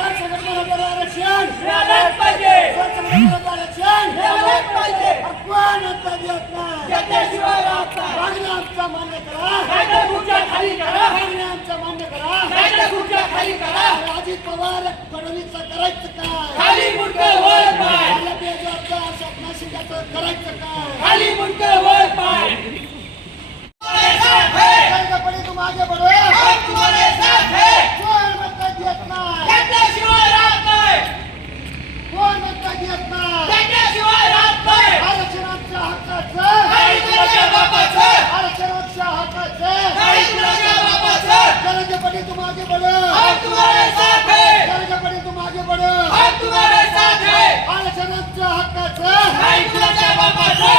संघटनेला आरक्षण मिळालंच पाहिजे. संघटनेला आरक्षण मिळालंच पाहिजे. कोण आता देत नाही त्याच्याशिवाय राहत नाही. मागणी आमचा मान्य करा नाहीतर खुर्च्या खाली करा. मागणी आमचा मान्य करा नाहीतर खुर्च्या खाली करा. अजित पवार फडणवीसचं करायचं काय खाली मुंडकं वर पाय. बेजबाबदार स्वप्ना शिंदेचं करायचं काय खाली मुंडकं वर पाय. पड़ी तुम आगे बढ़ो हम तुम्हारे साथ है. कोण मत देत नाही त्याच्याशिवाय राहत नाही. कोण मत देत नाही त्याच्याशिवाय राहत नाही. आरक्षणाच्या हक्काचं नाही कुणाच्या बापाचं. आरक्षणाच्या हक्काचं नाही कुणाच्या बापाचं. गरजेपणी तुम आगे बढ़ो हम तुम्हारे साथ है. गरजेपणी तुम आगे बढ़ो हम तुम्हारे साथ है. आरक्षणाच्या हक्काचं नाही कुणाच्या बापाचं.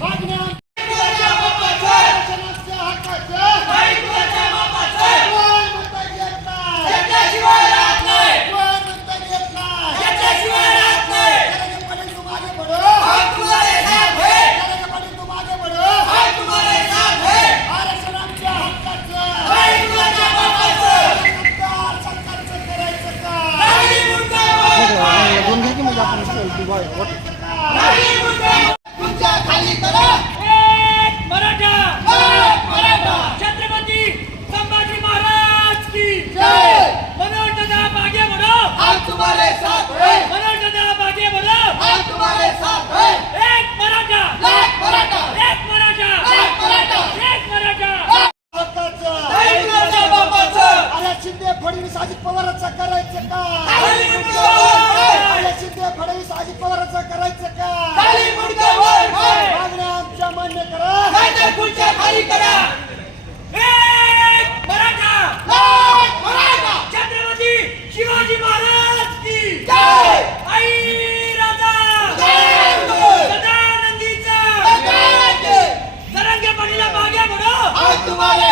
मागण्या कुणाच्या बापाचं. आरक्षणाच्या हक्काचं नाही कुणाच्या बापाचं. कोण मत देत नाही त्याच्याशिवाय राहत नाही. कोण मत देत नाही त्याच्याशिवाय राहत नाही. गरजेपणी तुम आगे बढ़ो हम तुम्हारे साथ है. गरजेपणी तुम आगे बढ़ो हम तुम्हारे साथ है. आरक्षणाच्या हक्काचं नाही कुणाच्या बापाचं. सरकारचं करायचं काय खाली मुंडकं वर पाय. खाली मुंडकं खुर्च्या खाली करा. एक मराठा. एक मराठा. छत्रपती संभाजी महाराज की जय. मनोज दादा आगे बढ़ो. हम तुम्हारे साथ है. मनोज दादा आगे बढ़ो. हम तुम्हारे साथ है. एक मराठा. एक मराठा. एक मराठा. एक मराठा. एक मराठा. हक्काचं नाही कुणाच्या बापाचं. अरे शिंदे फडणवीस अजित पवारांचं करायचं काय खाली मुंडकं वर पाय. अरे शिंदे फडणवीस अजित पवारांचं करायचं काय खाली मुंडकं वर पाय. मागण्या आमच्या मान्य करा नाहीतर खुर्च्या खाली करा. एक मराठा. एक मराठा. छत्रपती शिवाजी महाराज की जय. आई राजा जय बोल. सदानंदीचा जय. जरंगे पाटीला मागे बढ़ो. हम तुम्हारे